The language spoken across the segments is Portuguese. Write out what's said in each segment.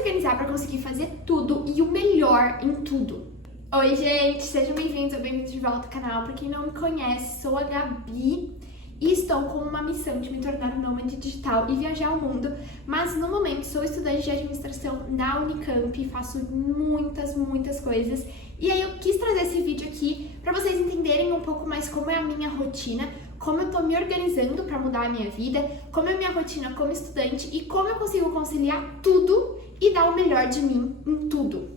organizar para conseguir fazer tudo e o melhor em tudo. Oi, gente, sejam bem-vindos ou bem-vindos de volta ao canal. Para quem não me conhece, sou a Gabi e estou com uma missão de me tornar um nômade digital e viajar ao mundo, mas no momento sou estudante de administração na Unicamp, faço muitas coisas. E aí eu quis trazer esse vídeo aqui para vocês entenderem um pouco mais como é a minha rotina, como eu tô me organizando para mudar a minha vida, como é a minha rotina como estudante e como eu consigo conciliar tudo e dar o melhor de mim em tudo.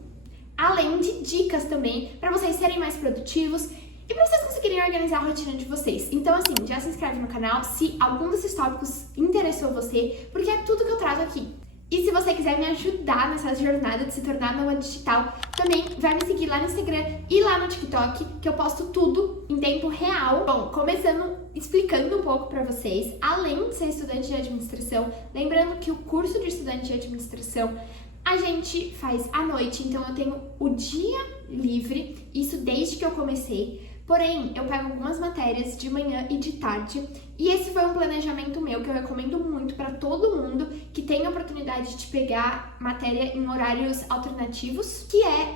Além de dicas também para vocês serem mais produtivos e para vocês conseguirem organizar a rotina de vocês. Então assim, já se inscreve no canal se algum desses tópicos interessou você, porque é tudo que eu trago aqui. E se você quiser me ajudar nessa jornada de se tornar nômade digital, também vai me seguir lá no Instagram e lá no TikTok, que eu posto tudo em tempo real. Bom, começando explicando um pouco pra vocês, além de ser estudante de administração, lembrando que o curso de estudante de administração a gente faz à noite, então eu tenho o dia livre, isso desde que eu comecei. Porém, eu pego algumas matérias de manhã e de tarde, e esse foi um planejamento meu que eu recomendo muito para todo mundo que tem a oportunidade de pegar matéria em horários alternativos, que é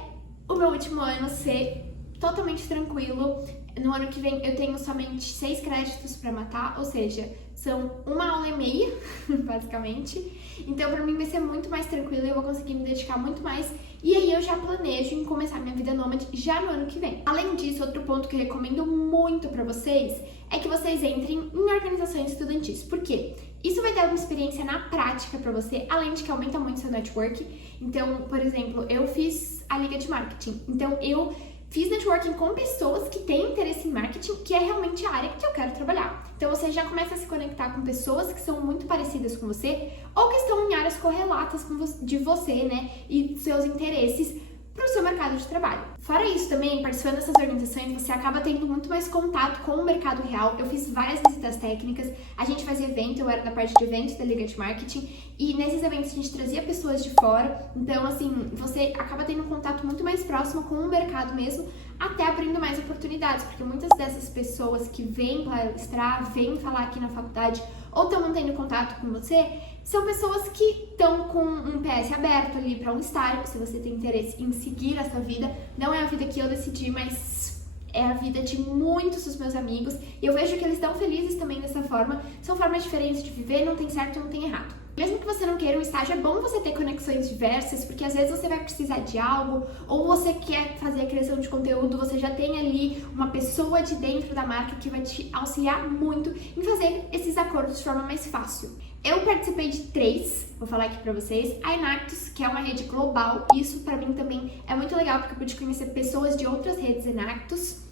o meu último ano ser totalmente tranquilo. No ano que vem eu tenho somente 6 créditos para matar, ou seja, são uma aula e meia, basicamente. Então pra mim vai ser muito mais tranquilo e eu vou conseguir me dedicar muito mais. E aí eu já planejo em começar minha vida nômade já no ano que vem. Além disso, outro ponto que eu recomendo muito pra vocês é que vocês entrem em organizações estudantis. Por quê? Isso vai dar uma experiência na prática pra você, além de que aumenta muito seu network. Então, por exemplo, eu fiz a Liga de Marketing. Então eu fiz networking com pessoas que têm interesse em marketing, que é realmente a área que eu quero trabalhar. Então você já começa a se conectar com pessoas que são muito parecidas com você ou que estão em áreas correlatas de você, né? E seus interesses para o seu mercado de trabalho. Fora isso também, participando dessas organizações, você acaba tendo muito mais contato com o mercado real. Eu fiz várias visitas técnicas, a gente fazia evento, eu era da parte de eventos da Liga de Marketing, e nesses eventos a gente trazia pessoas de fora. Então, assim, você acaba tendo um contato muito mais próximo com o mercado mesmo, até abrindo mais oportunidades, porque muitas dessas pessoas que vêm palestrar, vêm falar aqui na faculdade, ou estão mantendo contato com você, são pessoas que estão com um PS aberto ali para um estágio, se você tem interesse em seguir essa vida. Não é a vida que eu decidi, mas é a vida de muitos dos meus amigos. E eu vejo que eles estão felizes também dessa forma. São formas diferentes de viver, não tem certo e não tem errado. Mesmo que você não queira um estágio, é bom você ter conexões diversas, porque às vezes você vai precisar de algo, ou você quer fazer a criação de conteúdo, você já tem ali uma pessoa de dentro da marca que vai te auxiliar muito em fazer esses acordos de forma mais fácil. Eu participei de 3, vou falar aqui pra vocês. A Enactus, que é uma rede global, isso pra mim também é muito legal, porque eu pude conhecer pessoas de outras redes Enactus.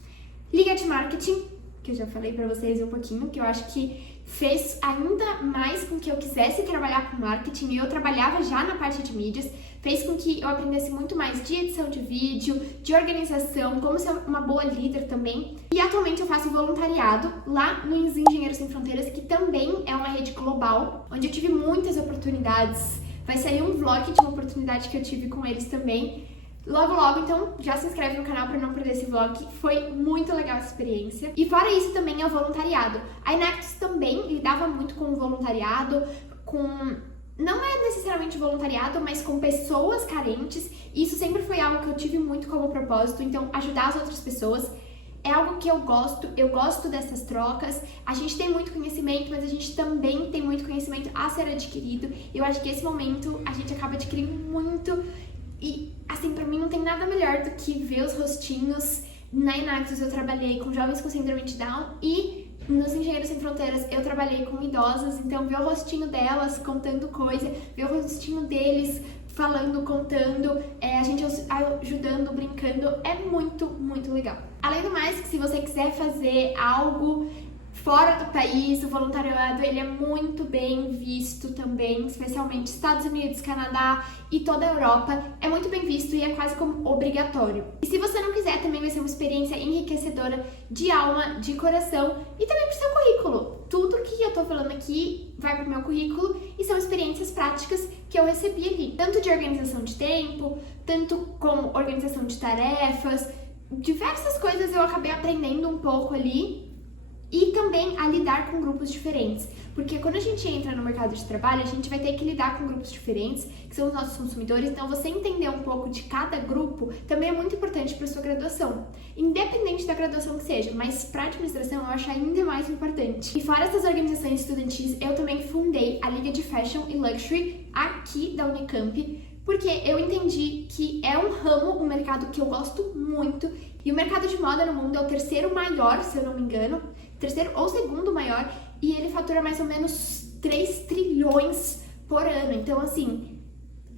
Liga de Marketing, que eu já falei pra vocês um pouquinho, que eu acho que fez ainda mais com que eu quisesse trabalhar com marketing, e eu trabalhava já na parte de mídias, fez com que eu aprendesse muito mais de edição de vídeo, de organização, como ser uma boa líder também. E atualmente eu faço voluntariado lá no Engenheiros Sem Fronteiras, que também é uma rede global, onde eu tive muitas oportunidades. Vai sair um vlog de uma oportunidade que eu tive com eles também. Logo, então já se inscreve no canal para não perder esse vlog, foi muito legal essa experiência. E fora isso também é o voluntariado. A Enactus também lidava muito com o voluntariado, não é necessariamente voluntariado, mas com pessoas carentes. E isso sempre foi algo que eu tive muito como propósito, então ajudar as outras pessoas é algo que eu gosto dessas trocas. A gente tem muito conhecimento, mas a gente também tem muito conhecimento a ser adquirido. Eu acho que esse momento a gente acaba adquirindo muito. E, assim, pra mim não tem nada melhor do que ver os rostinhos. Na Enactus eu trabalhei com jovens com síndrome de Down e nos Engenheiros Sem Fronteiras eu trabalhei com idosas. Então ver o rostinho delas contando coisa, ver o rostinho deles falando, contando, a gente ajudando, brincando, é muito legal. Além do mais, que se você quiser fazer algo fora do país, o voluntariado ele é muito bem visto também, especialmente Estados Unidos, Canadá e toda a Europa. É muito bem visto e é quase como obrigatório. E se você não quiser, também vai ser uma experiência enriquecedora de alma, de coração e também pro seu currículo. Tudo que eu tô falando aqui vai pro meu currículo e são experiências práticas que eu recebi ali. Tanto de organização de tempo, tanto como organização de tarefas, diversas coisas eu acabei aprendendo um pouco ali. e também a lidar com grupos diferentes. Porque quando a gente entra no mercado de trabalho, a gente vai ter que lidar com grupos diferentes, que são os nossos consumidores, então você entender um pouco de cada grupo também é muito importante para sua graduação. Independente da graduação que seja, mas para administração eu acho ainda mais importante. E fora essas organizações estudantis, eu também fundei a Liga de Fashion e Luxury aqui da Unicamp, porque eu entendi que é um ramo, um mercado que eu gosto muito, e o mercado de moda no mundo é o terceiro maior, se eu não me engano, terceiro ou segundo maior, e ele fatura mais ou menos 3 trilhões por ano. Então, assim,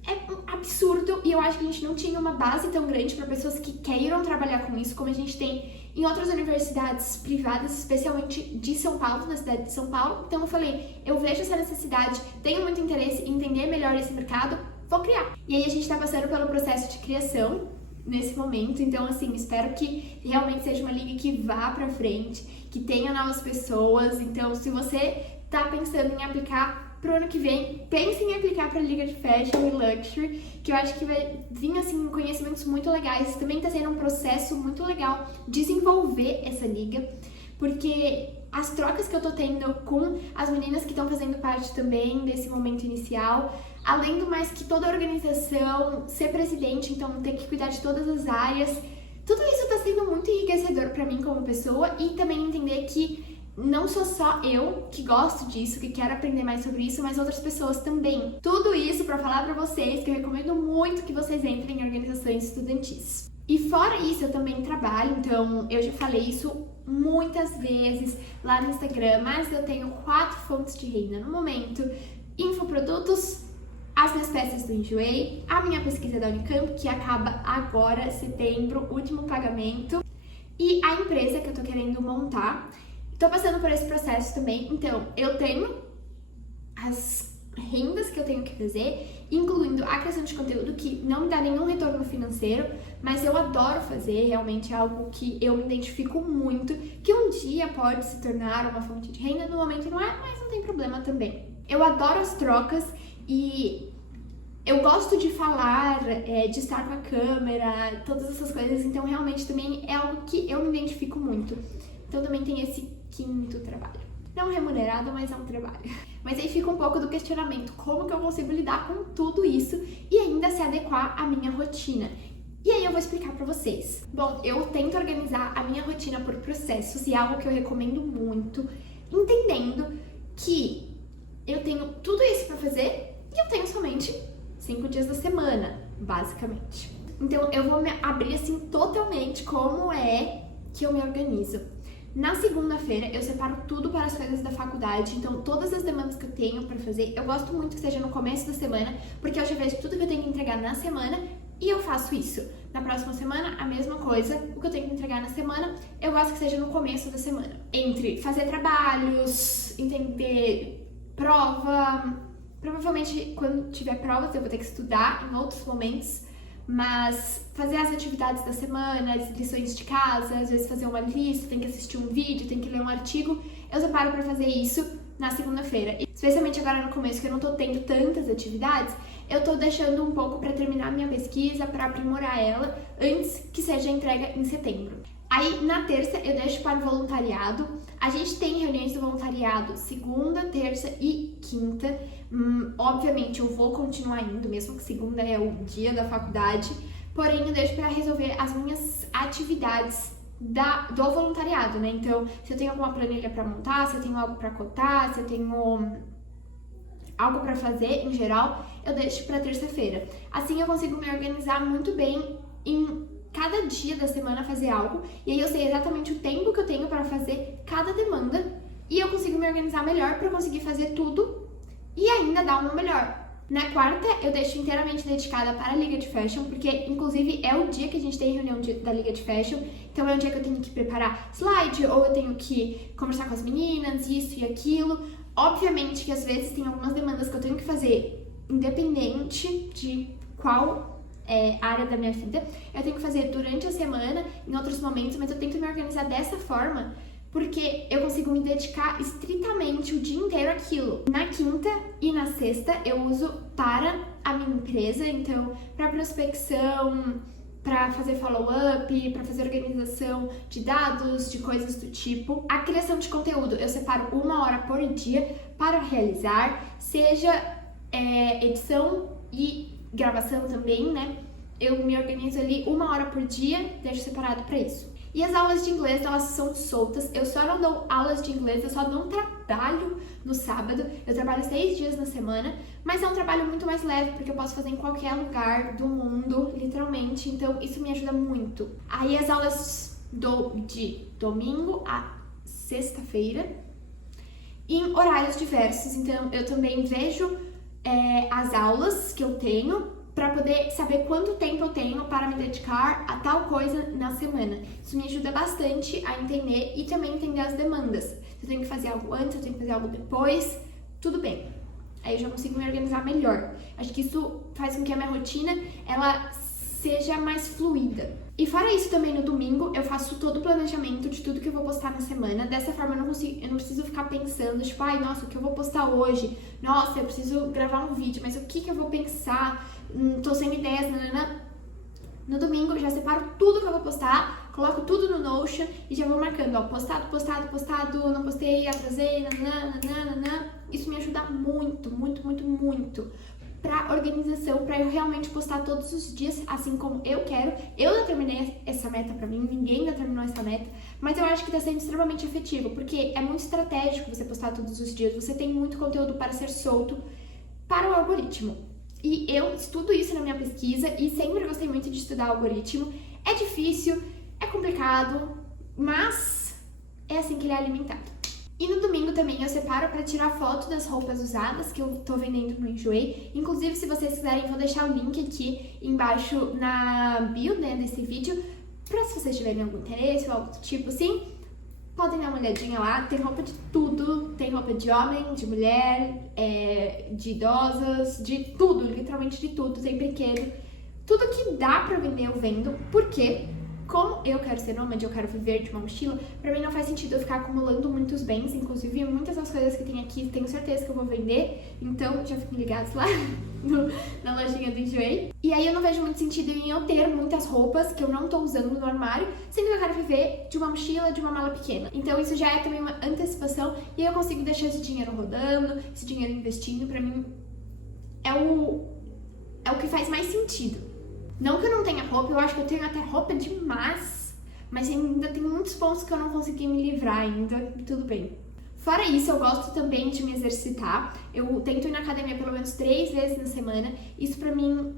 é um absurdo, e eu acho que a gente não tinha uma base tão grande para pessoas que queiram trabalhar com isso, como a gente tem em outras universidades privadas, especialmente de São Paulo, na cidade de São Paulo. Então eu falei, eu vejo essa necessidade, tenho muito interesse em entender melhor esse mercado, vou criar. E aí a gente tá passando pelo processo de criação nesse momento, então assim, espero que realmente seja uma liga que vá pra frente, que tenha novas pessoas. Então se você tá pensando em aplicar pro ano que vem, pense em aplicar pra Liga de Fashion e Luxury, que eu acho que vai vir assim conhecimentos muito legais. Também tá sendo um processo muito legal desenvolver essa liga, porque as trocas que eu tô tendo com as meninas que estão fazendo parte também desse momento inicial, além do mais que toda a organização, ser presidente, então ter que cuidar de todas as áreas, tudo isso tá sendo muito enriquecedor pra mim como pessoa, e também entender que não sou só eu que gosto disso, que quero aprender mais sobre isso, mas outras pessoas também. Tudo isso pra falar pra vocês que eu recomendo muito que vocês entrem em organizações estudantis. E fora isso, eu também trabalho, então eu já falei isso muitas vezes lá no Instagram, mas eu tenho 4 fontes de renda no momento: infoprodutos, as minhas peças do Enjoei, a minha pesquisa da Unicamp, que acaba agora, setembro, último pagamento, e a empresa que eu tô querendo montar. Tô passando por esse processo também, então eu tenho as rendas que eu tenho que fazer, incluindo a criação de conteúdo, que não me dá nenhum retorno financeiro, mas eu adoro fazer, realmente é algo que eu me identifico muito, que um dia pode se tornar uma fonte de renda, no momento não é, mas não tem problema também. Eu adoro as trocas e eu gosto de falar, de estar com a câmera, todas essas coisas, então realmente também é algo que eu me identifico muito. Então também tem esse 5º trabalho. Não remunerado, mas é um trabalho. Mas aí fica um pouco do questionamento, como que eu consigo lidar com tudo isso e ainda se adequar à minha rotina? E aí eu vou explicar pra vocês. Bom, eu tento organizar a minha rotina por processos, e é algo que eu recomendo muito, entendendo que eu tenho tudo isso pra fazer e eu tenho somente 5 dias da semana, basicamente. Então eu vou me abrir assim totalmente como é que eu me organizo. Na segunda-feira eu separo tudo para as coisas da faculdade, então todas as demandas que eu tenho para fazer, eu gosto muito que seja no começo da semana, porque eu já vejo tudo que eu tenho que entregar na semana e eu faço isso. Na próxima semana, a mesma coisa, o que eu tenho que entregar na semana, eu gosto que seja no começo da semana. Entre fazer trabalhos, entender prova, provavelmente quando tiver provas eu vou ter que estudar em outros momentos, mas fazer as atividades da semana, as lições de casa, às vezes fazer uma lista, tem que assistir um vídeo, tem que ler um artigo, eu separo pra fazer isso na segunda-feira. Especialmente agora no começo, que eu não tô tendo tantas atividades, eu tô deixando um pouco pra terminar minha pesquisa, pra aprimorar ela, antes que seja entrega em setembro. Aí, na terça, eu deixo para o voluntariado. A gente tem reuniões do voluntariado segunda, terça e quinta. Obviamente, eu vou continuar indo, mesmo que segunda é o dia da faculdade. Porém, eu deixo para resolver as minhas atividades do voluntariado, né? Então, se eu tenho alguma planilha para montar, se eu tenho algo para cotar, se eu tenho algo para fazer, em geral, eu deixo para terça-feira. Assim, eu consigo me organizar muito bem em cada dia da semana fazer algo, e aí eu sei exatamente o tempo que eu tenho para fazer cada demanda, e eu consigo me organizar melhor para conseguir fazer tudo e ainda dar o meu melhor. Na quarta, eu deixo inteiramente dedicada para a Liga de Fashion, porque inclusive é o dia que a gente tem reunião da Liga de Fashion, então é o dia que eu tenho que preparar slide, ou eu tenho que conversar com as meninas, isso e aquilo. Obviamente que às vezes tem algumas demandas que eu tenho que fazer independente de qual área da minha vida, eu tenho que fazer durante a semana, em outros momentos, mas eu tento me organizar dessa forma, porque eu consigo me dedicar estritamente o dia inteiro àquilo. Na quinta e na sexta eu uso para a minha empresa, então para prospecção, para fazer follow-up, para fazer organização de dados, de coisas do tipo. A criação de conteúdo, eu separo 1 hora por dia para realizar, seja edição e gravação também, né? Eu me organizo ali 1 hora por dia, deixo separado para isso. E as aulas de inglês, elas são soltas. Eu só não dou aulas de inglês, eu só não trabalho no sábado. Eu trabalho 6 dias na semana, mas é um trabalho muito mais leve, porque eu posso fazer em qualquer lugar do mundo, literalmente. Então, isso me ajuda muito. Aí, as aulas de domingo a sexta-feira, em horários diversos. Então, eu também vejo as aulas que eu tenho, para poder saber quanto tempo eu tenho para me dedicar a tal coisa na semana. Isso me ajuda bastante a entender e também entender as demandas. Se eu tenho que fazer algo antes, se eu tenho que fazer algo depois, tudo bem. Aí eu já consigo me organizar melhor. Acho que isso faz com que a minha rotina, ela seja mais fluida. E fora isso, também no domingo, eu faço todo o planejamento de tudo que eu vou postar na semana. Dessa forma, eu não preciso ficar pensando, tipo, ai, nossa, o que eu vou postar hoje? Nossa, eu preciso gravar um vídeo, mas o que eu vou pensar? Tô sem ideias, nanana. No domingo, eu já separo tudo que eu vou postar, coloco tudo no Notion e já vou marcando, ó, postado, não postei, atrasei, nanana. Isso me ajuda muito, muito, muito, muito pra organização, pra eu realmente postar todos os dias, assim como eu quero. Eu determinei essa meta pra mim, ninguém determinou essa meta, mas eu acho que tá sendo extremamente efetivo, porque é muito estratégico você postar todos os dias, você tem muito conteúdo para ser solto para o algoritmo. E eu estudo isso na minha pesquisa e sempre gostei muito de estudar algoritmo. É difícil, é complicado, mas é assim que ele é alimentado. E no domingo também eu separo para tirar foto das roupas usadas que eu tô vendendo no Enjoei. Inclusive, se vocês quiserem, vou deixar o link aqui embaixo na bio, né, desse vídeo, para se vocês tiverem algum interesse ou algo do tipo assim, podem dar uma olhadinha lá. Tem roupa de tudo, tem roupa de homem, de mulher, de idosas, de tudo, literalmente de tudo, tem brinquedo. Tudo que dá pra vender eu vendo, porque como eu quero ser nômade, eu quero viver de uma mochila, pra mim não faz sentido eu ficar acumulando muitos bens, inclusive muitas das coisas que tem aqui tenho certeza que eu vou vender, então já fiquem ligados lá na lojinha do Enjoei. E aí eu não vejo muito sentido em eu ter muitas roupas que eu não tô usando no armário, sendo que eu quero viver de uma mochila, de uma mala pequena. Então isso já é também uma antecipação e aí eu consigo deixar esse dinheiro rodando, esse dinheiro investindo, pra mim é o que faz mais sentido. Não que eu não tenha roupa, eu acho que eu tenho até roupa demais, mas ainda tem muitos pontos que eu não consegui me livrar ainda, e tudo bem. Fora isso, eu gosto também de me exercitar. Eu tento ir na academia pelo menos 3 vezes na semana. Isso pra mim,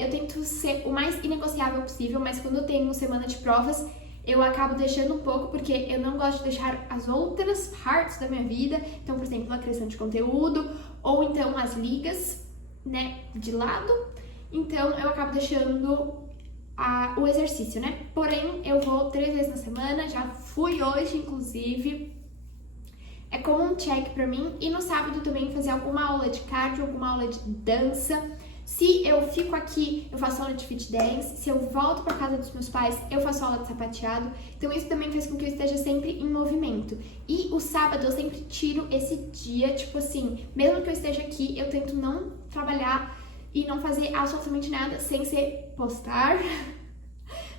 eu tento ser o mais inegociável possível, mas quando eu tenho semana de provas, eu acabo deixando um pouco, porque eu não gosto de deixar as outras partes da minha vida, então, por exemplo, a criação de conteúdo, ou então as ligas, né, de lado. Então, eu acabo deixando o exercício, né? Porém, eu vou 3 vezes na semana, já fui hoje, inclusive. É como um check pra mim. E no sábado também fazer alguma aula de cardio, alguma aula de dança. Se eu fico aqui, eu faço aula de fit dance. Se eu volto pra casa dos meus pais, eu faço aula de sapateado. Então, isso também faz com que eu esteja sempre em movimento. E o sábado eu sempre tiro esse dia, tipo assim, mesmo que eu esteja aqui, eu tento não trabalhar e não fazer absolutamente nada sem ser postar,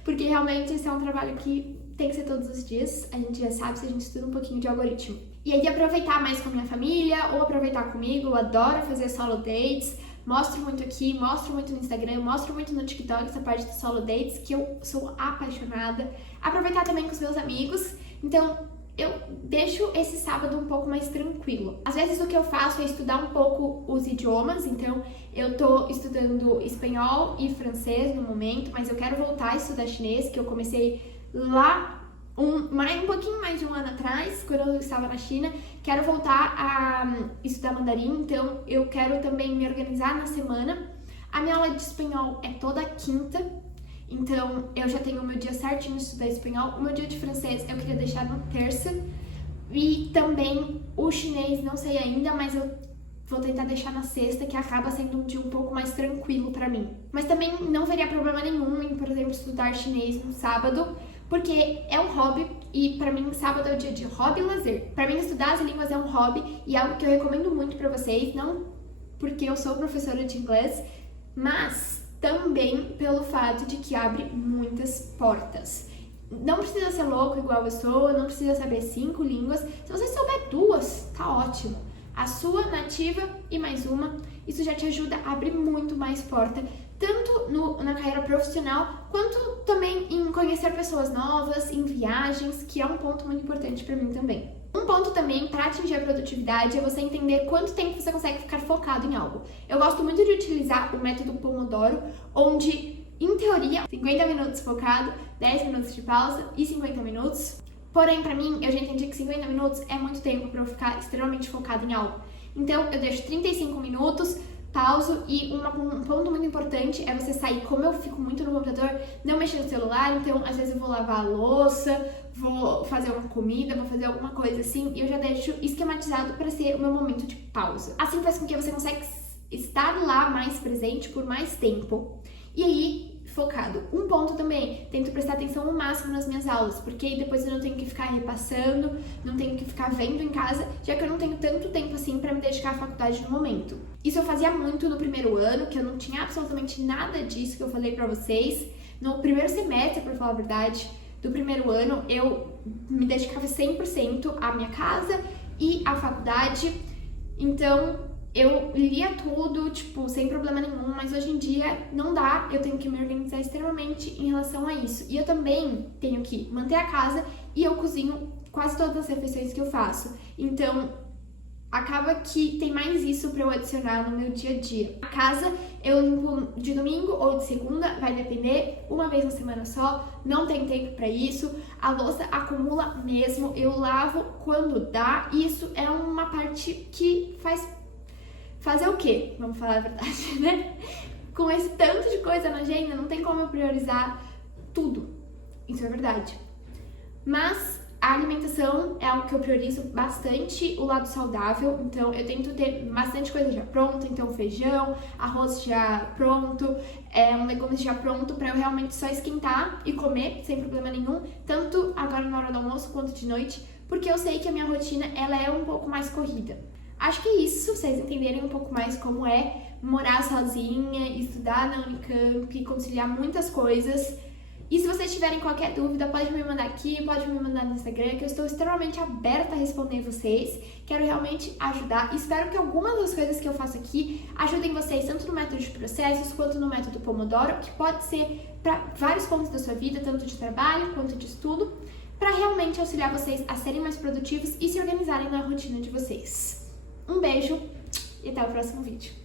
porque realmente esse é um trabalho que tem que ser todos os dias, a gente já sabe se a gente estuda um pouquinho de algoritmo. E aí aproveitar mais com a minha família, ou aproveitar comigo, eu adoro fazer solo dates, mostro muito aqui, mostro muito no Instagram, mostro muito no TikTok essa parte de solo dates, que eu sou apaixonada. Aproveitar também com os meus amigos, então eu deixo esse sábado um pouco mais tranquilo. Às vezes o que eu faço é estudar um pouco os idiomas, então eu tô estudando espanhol e francês no momento, mas eu quero voltar a estudar chinês, que eu comecei lá um pouquinho mais de 1 ano atrás, quando eu estava na China. Quero voltar a estudar mandarim, então eu quero também me organizar na semana. A minha aula de espanhol é toda quinta, então eu já tenho o meu dia certinho de estudar espanhol. O meu dia de francês eu queria deixar no terça. E também o chinês, não sei ainda, mas eu vou tentar deixar na sexta, que acaba sendo um dia um pouco mais tranquilo pra mim. Mas também não veria problema nenhum em, por exemplo, estudar chinês no sábado, porque é um hobby e pra mim sábado é o dia de hobby e lazer. Pra mim estudar as línguas é um hobby e é algo que eu recomendo muito pra vocês, não porque eu sou professora de inglês, mas também pelo fato de que abre muitas portas. Não precisa ser louco igual eu sou, não precisa saber 5 línguas. Se você souber 2, tá ótimo. A sua nativa e mais uma, isso já te ajuda a abrir muito mais porta, tanto na carreira profissional, quanto também em conhecer pessoas novas, em viagens, que é um ponto muito importante para mim também. Um ponto também para atingir a produtividade é você entender quanto tempo você consegue ficar focado em algo. Eu gosto muito de utilizar o método Pomodoro, onde, em teoria, 50 minutos focado, 10 minutos de pausa e 50 minutos. Porém, pra mim, eu já entendi que 50 minutos é muito tempo pra eu ficar extremamente focada em algo. Então, eu deixo 35 minutos, pauso e um ponto muito importante é você sair. Como eu fico muito no computador, não mexer no celular, então às vezes eu vou lavar a louça, vou fazer uma comida, vou fazer alguma coisa assim e eu já deixo esquematizado para ser o meu momento de pausa. Assim faz com que você consiga estar lá mais presente por mais tempo. E aí, focado. Um ponto também, tento prestar atenção ao máximo nas minhas aulas, porque aí depois eu não tenho que ficar repassando, não tenho que ficar vendo em casa, já que eu não tenho tanto tempo assim pra me dedicar à faculdade no momento. Isso eu fazia muito no primeiro ano, que eu não tinha absolutamente nada disso que eu falei pra vocês. No primeiro semestre, pra falar a verdade, do primeiro ano, eu me dedicava 100% à minha casa e à faculdade, então eu lia tudo, tipo, sem problema nenhum, mas hoje em dia não dá, eu tenho que me organizar extremamente em relação a isso. E eu também tenho que manter a casa e eu cozinho quase todas as refeições que eu faço. Então, acaba que tem mais isso pra eu adicionar no meu dia a dia. A casa eu limpo de domingo ou de segunda, vai depender, uma vez na semana só, não tem tempo pra isso. A louça acumula mesmo, eu lavo quando dá. Isso é uma parte que fazer o quê? Vamos falar a verdade, né? Com esse tanto de coisa na agenda, não tem como eu priorizar tudo. Isso é verdade. Mas a alimentação é algo que eu priorizo bastante, o lado saudável. Então, eu tento ter bastante coisa já pronta. Então, feijão, arroz já pronto, um legumes já pronto, pra eu realmente só esquentar e comer sem problema nenhum. Tanto agora na hora do almoço quanto de noite, porque eu sei que a minha rotina, ela é um pouco mais corrida. Acho que é isso, vocês entenderem um pouco mais como é morar sozinha, estudar na Unicamp, conciliar muitas coisas. E se vocês tiverem qualquer dúvida, pode me mandar aqui, pode me mandar no Instagram, que eu estou extremamente aberta a responder vocês. Quero realmente ajudar. Espero que algumas das coisas que eu faço aqui ajudem vocês, tanto no método de processos, quanto no método Pomodoro, que pode ser para vários pontos da sua vida, tanto de trabalho quanto de estudo, para realmente auxiliar vocês a serem mais produtivos e se organizarem na rotina de vocês. Um beijo e até o próximo vídeo.